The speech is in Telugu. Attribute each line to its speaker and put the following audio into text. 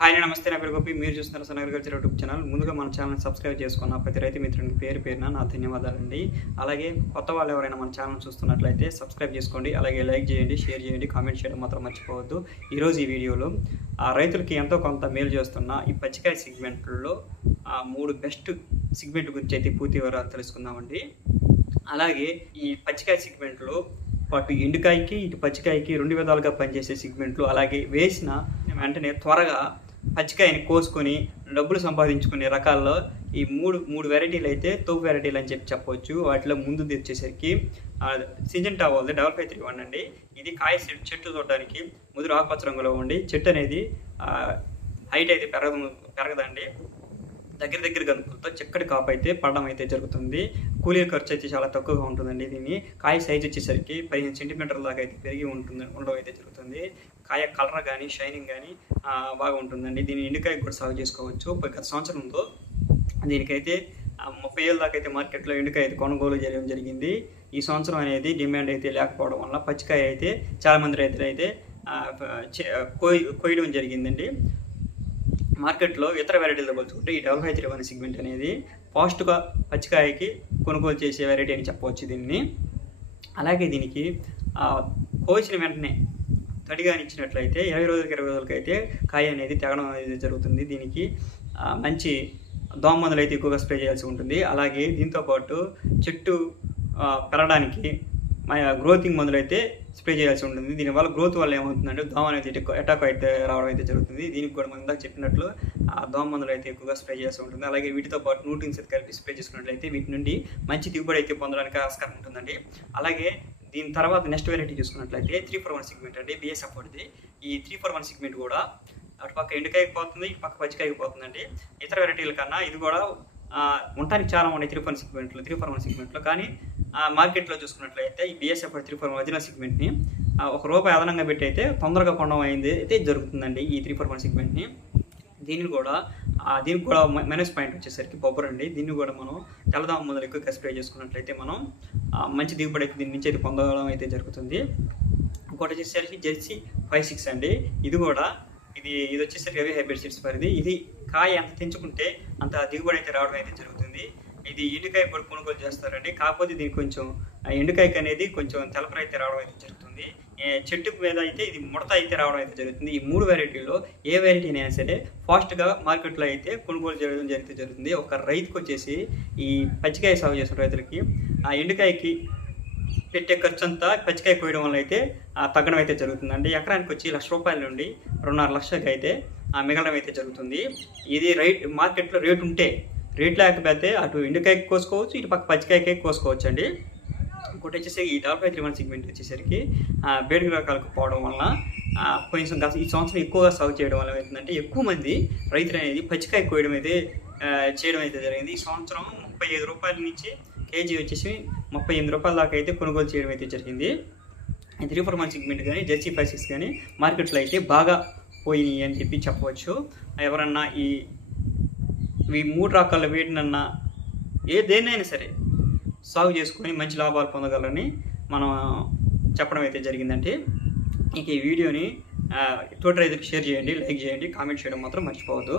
Speaker 1: హాయ్ నేను నమస్తే నా పేరు గోపి. మీరు చూస్తున్నారు సన్ అగ్రికల్చర్ యూట్యూబ్ ఛానల్. ముందుగా మన ఛానల్ సబ్స్క్రైబ్ చేసుకున్న ప్రతి రైతు మిత్రునికి పేరు పేరున నా ధన్యవాదాలండి. అలాగే కొత్త వాళ్ళు ఎవరైనా మన ఛానల్ చూస్తున్నట్లయితే సబ్స్క్రైబ్ చేసుకోండి అలాగే లైక్ చేయండి షేర్ చేయండి కామెంట్ చేయడం మాత్రం మర్చిపోవద్దు. ఈరోజు ఈ వీడియోలో ఆ రైతులకి ఎంతో కొంత మేలు చేస్తున్న ఈ పచ్చికాయ సిగ్మెంట్లో ఆ మూడు బెస్ట్ సిగ్మెంట్ గురించి అయితే పూర్తి వివరాలు తెలుసుకుందామండి. అలాగే ఈ పచ్చికాయ సిగ్మెంట్లో అటు ఎండుకాయకి ఇటు పచ్చికాయకి రెండు విధాలుగా పనిచేసే సిగ్మెంట్లు అలాగే వేసిన వెంటనే త్వరగా పచ్చికాయని కోసుకొని డబ్బులు సంపాదించుకునే రకాల్లో ఈ మూడు మూడు వెరైటీలు అయితే తోపు వెరైటీలు అని చెప్పి చెప్పవచ్చు వాటిలో ముందు వచ్చేసరికి టాప్ వాళ్ళది డబల్ ఫైవ్ త్రీ వన్ అండి. ఇది కాయ చెట్టు చూడడానికి ముదురు ఆకుపచ్చ రంగులో ఉండి చెట్టు అనేది హైట్ అయితే పెరగదు పెరగదండి. దగ్గర దగ్గర గనుపులతో చిక్కటి కాపు అయితే పడడం అయితే జరుగుతుంది. కూలీల ఖర్చు అయితే చాలా తక్కువగా ఉంటుందండి దీన్ని. కాయ సైజ్ వచ్చేసరికి పదిహేను సెంటీమీటర్ల దాకా అయితే పెరిగి ఉంటుంది ఉండడం అయితే జరుగుతుంది. కాయ కలర్ కానీ షైనింగ్ కానీ బాగా ఉంటుందండి. దీన్ని ఎండుకాయ కూడా సాగు చేసుకోవచ్చు. గత సంవత్సరంలో దీనికైతే ముప్పై ఏళ్ళ దాకా అయితే మార్కెట్లో ఎండుకాయ అయితే కొనుగోలు చేయడం జరిగింది. ఈ సంవత్సరం అనేది డిమాండ్ అయితే లేకపోవడం వల్ల పచ్చికాయ అయితే చాలామంది రైతులు అయితే ఆ, కోయడం జరిగిందండి. మార్కెట్లో ఇతర వెరైటీలతో పోల్చుకుంటే ఈ double five three one segment అనేది ఫాస్ట్గా పచ్చికాయకి కొనుగోలు చేసే వెరైటీ అని చెప్పవచ్చు దీన్ని. అలాగే దీనికి కోసిన వెంటనే తడిగా ఇచ్చినట్లయితే ఇరవై రోజులకి ఇరవై రోజులకి అయితే కాయ అనేది తెగడం అనేది జరుగుతుంది. దీనికి మంచి దోమందులు అయితే ఎక్కువగా స్ప్రే చేయాల్సి ఉంటుంది. అలాగే దీంతోపాటు చెట్టు పెరగడానికి మన గ్రోతింగ్ మందులు అయితే స్ప్రే చేయాల్సి ఉంటుంది. దీనివల్ల గ్రోత్ వల్ల ఏమవుతుందంటే దోమ అనేది అటాక్ అయితే రావడం అయితే జరుగుతుంది. దీనికి కూడా మనం ఇందాక చెప్పినట్లు ఆ దోమ మందులు అయితే ఎక్కువగా స్ప్రే చేయాల్సి ఉంటుంది. అలాగే వీటితో పాటు న్యూట్రిన్స్ అయితే కలిపి స్ప్రే చేసుకున్నట్లయితే వీటి నుండి మంచి దిగుబడి అయితే పొందడానికి ఆస్కారం ఉంటుందండి. అలాగే దీని తర్వాత నెక్స్ట్ వెరైటీ చూసుకున్నట్లయితే త్రీ ఫోర్ వన్ సిగ్మెంట్ అండి బిఎస్ఎఫ్ ఒకటి ఈ త్రీ ఫోర్ వన్ సిగ్మెంట్ కూడా అటు పక్క ఎండుకాయకి పోతుంది ఇటు పక్క పచ్చికాయకి పోతుందండి. ఇతర వెరైటీల కన్నా ఇది కూడా ఉండటానికి చాలా ఉన్నాయి త్రీ ఫోర్ సిగ్మెంట్లో త్రీ ఫోర్ వన్ సిగ్మెంట్లో కానీ మార్కెట్లో చూసుకున్నట్లయితే ఈ బిఎస్ఎఫ్ త్రీ ఫోర్ ఒరిజినల్ సిగ్మెంట్ని ఒక రూపాయి అదనంగా పెట్టి అయితే తొందరగా కొనడం అయింది అయితే జరుగుతుందండి ఈ త్రీ ఫోర్ వన్ సిగ్మెంట్ని. దీనిని కూడా దీనికి కూడా మైనస్ పాయింట్ వచ్చేసరికి బొబ్బర్ అండి. దీన్ని కూడా మనం తెల్లదామ మొదలు ఎక్కువగా స్ప్రే చేసుకున్నట్లయితే మనం మంచి దిగుబడి అయితే దీని నుంచి అయితే పొందడం అయితే జరుగుతుంది. ఇంకోటి వచ్చేసరికి జెర్సీ ఫైవ్ సిక్స్ అండి. ఇది కూడా ఇది ఇది వచ్చేసరికి రవి హైబ్రిడ్ సీడ్స్ పరిధి. ఇది కాయ ఎంత తెంచుకుంటే అంత దిగుబడి అయితే రావడం అయితే జరుగుతుంది. ఇది ఎండుకాయ కూడా కొనుగోలు చేస్తారండి. కాకపోతే దీనికి కొంచెం ఆ ఎండుకాయకి అనేది కొంచెం తెలపర అయితే రావడం అయితే జరుగుతుంది. చెట్టు మీద అయితే ఇది ముడత అయితే రావడం అయితే జరుగుతుంది. ఈ మూడు వెరైటీలో ఏ వెరైటీ అయినా సరే ఫాస్ట్గా మార్కెట్లో అయితే కొనుగోలు చేయడం జరిగితే జరుగుతుంది. ఒక రైతుకు వచ్చేసి ఈ పచ్చికాయ సాగు చేసిన రైతులకి ఆ ఎండుకాయకి పెట్టే ఖర్చు అంతా పచ్చికాయ కోయడం వల్ల అయితే తగ్గడం అయితే జరుగుతుందండి. ఎకరానికి వచ్చి లక్ష రూపాయల నుండి రెండున్నర లక్షలకి అయితే ఆ, మిగలడం అయితే జరుగుతుంది. ఇది రైట్ మార్కెట్లో రేటు ఉంటే రేట్ లేకపోతే అటు ఎండుకాయకి కోసుకోవచ్చు ఇటు పక్క పచ్చికాయకి కోసుకోవచ్చు అండి ఇంకోటి వచ్చేసి ఈ double five three one segment వచ్చేసరికి బేడిక రకాలకు పోవడం వల్ల కొంచెం గత ఈ సంవత్సరం ఎక్కువగా సాగు చేయడం వల్ల ఏమవుతుందంటే ఎక్కువ మంది రైతులు అనేది పచ్చికాయ కోయడం అయితే చేయడం అయితే జరిగింది. ఈ సంవత్సరం ముప్పై ఐదు రూపాయల నుంచి కేజీ వచ్చేసి ముప్పై ఎనిమిది రూపాయల దాకా అయితే కొనుగోలు చేయడం అయితే జరిగింది. త్రీ ఫోర్ వన్ సెగ్మెంట్ కానీ జెర్సీ ఫైవ్ సిక్స్ కానీ మార్కెట్లో అయితే బాగా పోయినాయి అని చెప్పి చెప్పవచ్చు. ఎవరన్నా ఈ ఈ మూడు రకాల వేటినన్నా ఏ దేన్నైనా సరే సాగు చేసుకొని మంచి లాభాలు పొందగలరని మనం చెప్పడం అయితే జరిగిందంటే ఇంక ఈ వీడియోని ఆ, తోటి రైతులకు షేర్ చేయండి లైక్ చేయండి కామెంట్ చేయడం మాత్రం మర్చిపోవద్దు.